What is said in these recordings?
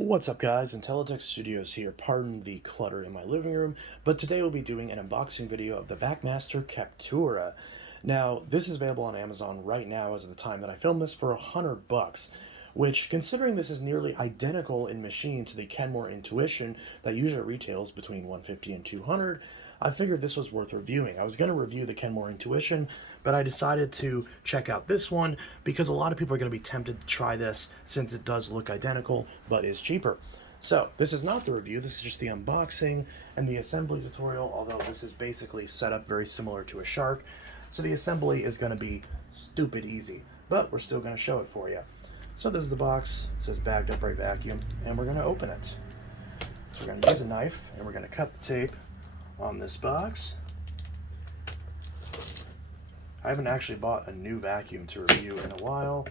What's up guys, Intelitech Studios here. Pardon the clutter in my living room, but today we'll be doing an unboxing video of the Vacmaster Captura. Now, this is available on Amazon right now as of the time that I film this for $100, which, considering this is nearly identical in machine to the Kenmore Intuition that usually retails between $150 and $200, I figured this was worth reviewing. I was going to review the Kenmore Intuition, but I decided to check out this one because a lot of people are going to be tempted to try this since it does look identical but is cheaper. So this is not the review, this is just the unboxing and the assembly tutorial, although this is basically set up very similar to a Shark. So the assembly is going to be stupid easy, but we're still going to show it for you. So this is the box. It says bagged upright vacuum, and we're going to open it. So we're going to use a knife, and we're going to cut the tape on this box. I haven't actually bought a new vacuum to review in a while,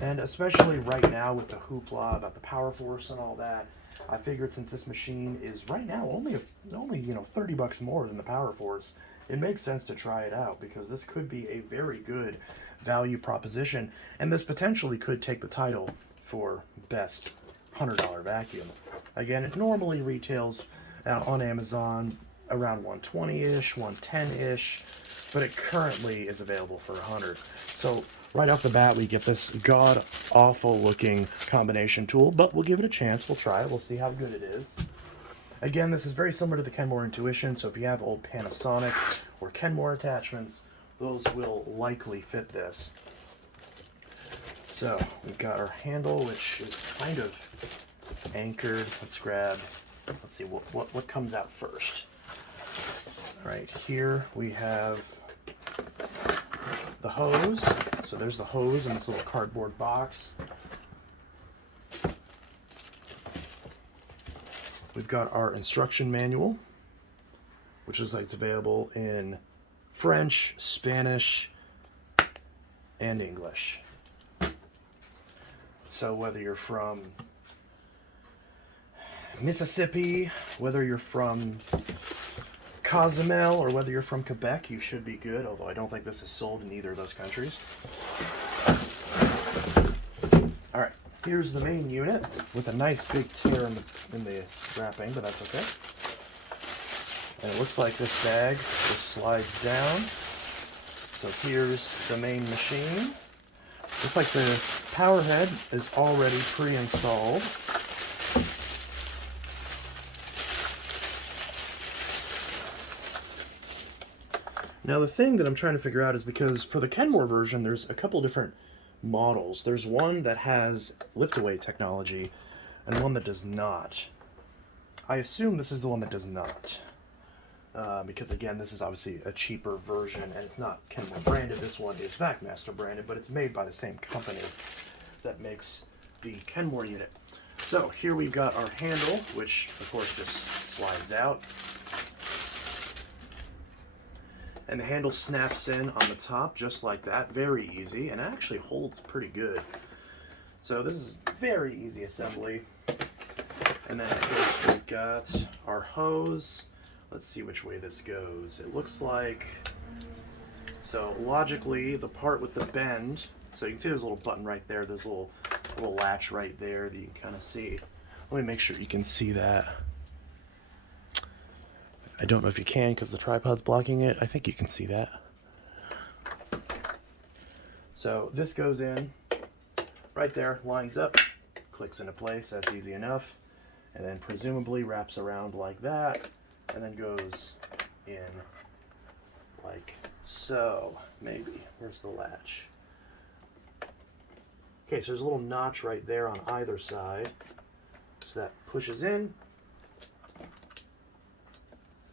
and especially right now with the hoopla about the power force and all that, I figured since this machine is right now only $30 more than the power force, it makes sense to try it out because this could be a very good value proposition, and this potentially could take the title for best $100 vacuum. Again, it normally retails on Amazon around 120-ish, 110-ish, but it currently is available for $100. So right off the bat, we get this god-awful looking combination tool, but we'll give it a chance. We'll try it. We'll see how good it is. Again, this is very similar to the Kenmore Intuition, so if you have old Panasonic or Kenmore attachments, those will likely fit this. So we've got our handle, which is kind of anchored. Let's see what comes out first. Right here we have the hose. So there's the hose in this little cardboard box. We've got our instruction manual, which looks like it's available in French, Spanish, and English. So whether you're from Mississippi, whether you're from Cozumel, or whether you're from Quebec, you should be good, although I don't think this is sold in either of those countries. Alright, here's the main unit with a nice big tear in the wrapping, but that's okay. And it looks like this bag just slides down. So here's the main machine. Looks like the power head is already pre-installed. Now the thing that I'm trying to figure out is because for the Kenmore version, there's a couple different models. There's one that has lift-away technology and one that does not. I assume this is the one that does not. Because again, this is obviously a cheaper version and it's not Kenmore branded. This one is Vacmaster branded, but it's made by the same company that makes the Kenmore unit. So here we've got our handle, which of course just slides out. And the handle snaps in on the top just like that, very easy, and it actually holds pretty good. So this is very easy assembly. And then of course we've got our hose. Let's see which way this goes. It looks like, so logically the part with the bend, so you can see there's a little button right there, there's a little latch right there that you can kind of see. Let me make sure you can see that. I don't know if you can because the tripod's blocking it. I think you can see that. So this goes in right there, lines up, clicks into place, that's easy enough, and then presumably wraps around like that, and then goes in like so, maybe. Where's the latch? Okay, so there's a little notch right there on either side, so that pushes in.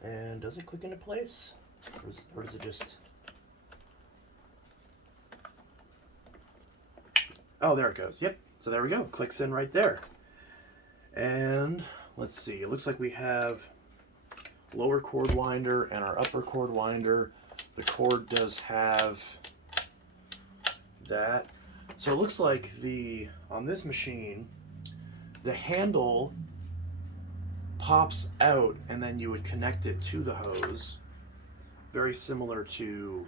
And does it click into place? Or does it just... Oh, there it goes. Yep. So there we go. Clicks in right there. And let's see. It looks like we have lower cord winder and our upper cord winder. The cord does have that. So it looks like on this machine, the handle pops out and then you would connect it to the hose, very similar to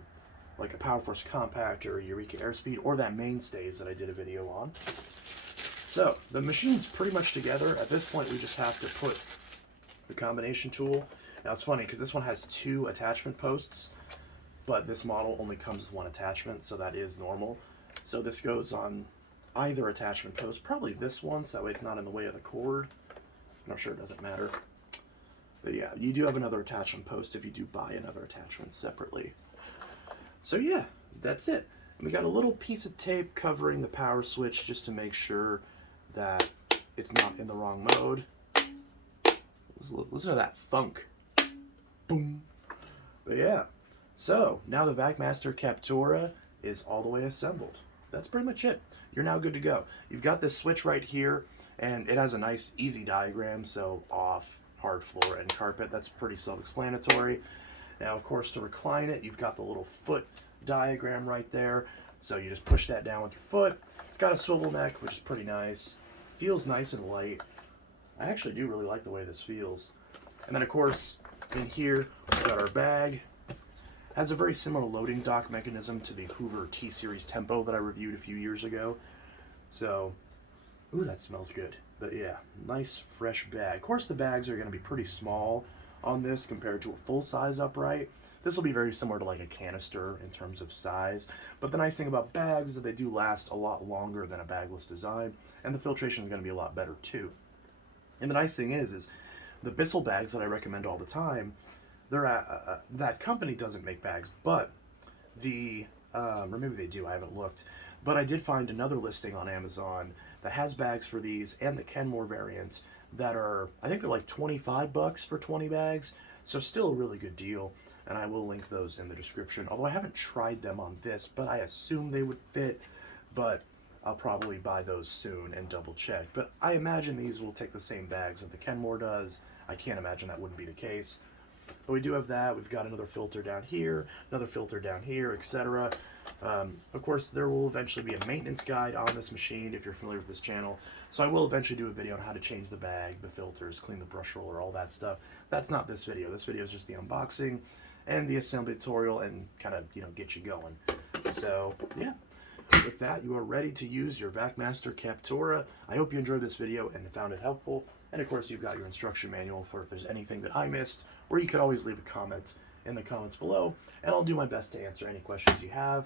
like a Power Force Compact or a Eureka Airspeed or that Mainstays that I did a video on. So the machine's pretty much together. At this point, we just have to put the combination tool. Now it's funny because this one has 2 attachment posts, but this model only comes with 1 attachment, so that is normal. So this goes on either attachment post, probably this one, so that way it's not in the way of the cord. And I'm sure it doesn't matter. But yeah, you do have another attachment post if you do buy another attachment separately. So yeah, that's it. And we got a little piece of tape covering the power switch just to make sure that it's not in the wrong mode. Listen to that thunk. Boom. But yeah, so now the Vacmaster Captura is all the way assembled. That's pretty much it. You're now good to go. You've got this switch right here, and it has a nice easy diagram, so off, hard floor, and carpet. That's pretty self-explanatory. Now, of course, to recline it, you've got the little foot diagram right there. So you just push that down with your foot. It's got a swivel neck, which is pretty nice. Feels nice and light. I actually do really like the way this feels. And then, of course, in here, we've got our bag. Has a very similar loading dock mechanism to the Hoover T-Series Tempo that I reviewed a few years ago. So, ooh, that smells good. But yeah, nice fresh bag. Of course, the bags are going to be pretty small on this compared to a full-size upright. This will be very similar to like a canister in terms of size. But the nice thing about bags is that they do last a lot longer than a bagless design, and the filtration is going to be a lot better too. And the nice thing is the Bissell bags that I recommend all the time, they're that company doesn't make bags, but or maybe they do, I haven't looked, but I did find another listing on Amazon that has bags for these and the Kenmore variant that are, I think they're like 25 bucks for 20 bags, so still a really good deal, and I will link those in the description, although I haven't tried them on this, but I assume they would fit, but I'll probably buy those soon and double check. But I imagine these will take the same bags that the Kenmore does. I can't imagine that wouldn't be the case. But we do have that. We've got another filter down here, another filter down here, etc. Of course, there will eventually be a maintenance guide on this machine if you're familiar with this channel. So I will eventually do a video on how to change the bag, the filters, clean the brush roller, all that stuff. That's not this video. This video is just the unboxing and the assembly tutorial and kind of, get you going. So, yeah. With that, you are ready to use your Vacmaster Captura. I hope you enjoyed this video and found it helpful. And of course, you've got your instruction manual for if there's anything that I missed, or you could always leave a comment in the comments below, and I'll do my best to answer any questions you have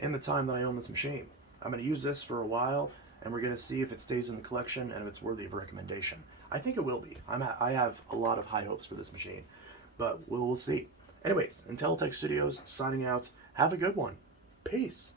in the time that I own this machine. I'm going to use this for a while, and we're going to see if it stays in the collection and if it's worthy of a recommendation. I think it will be. I have a lot of high hopes for this machine, but we'll see. Anyways, Intelitech Studios signing out. Have a good one. Peace.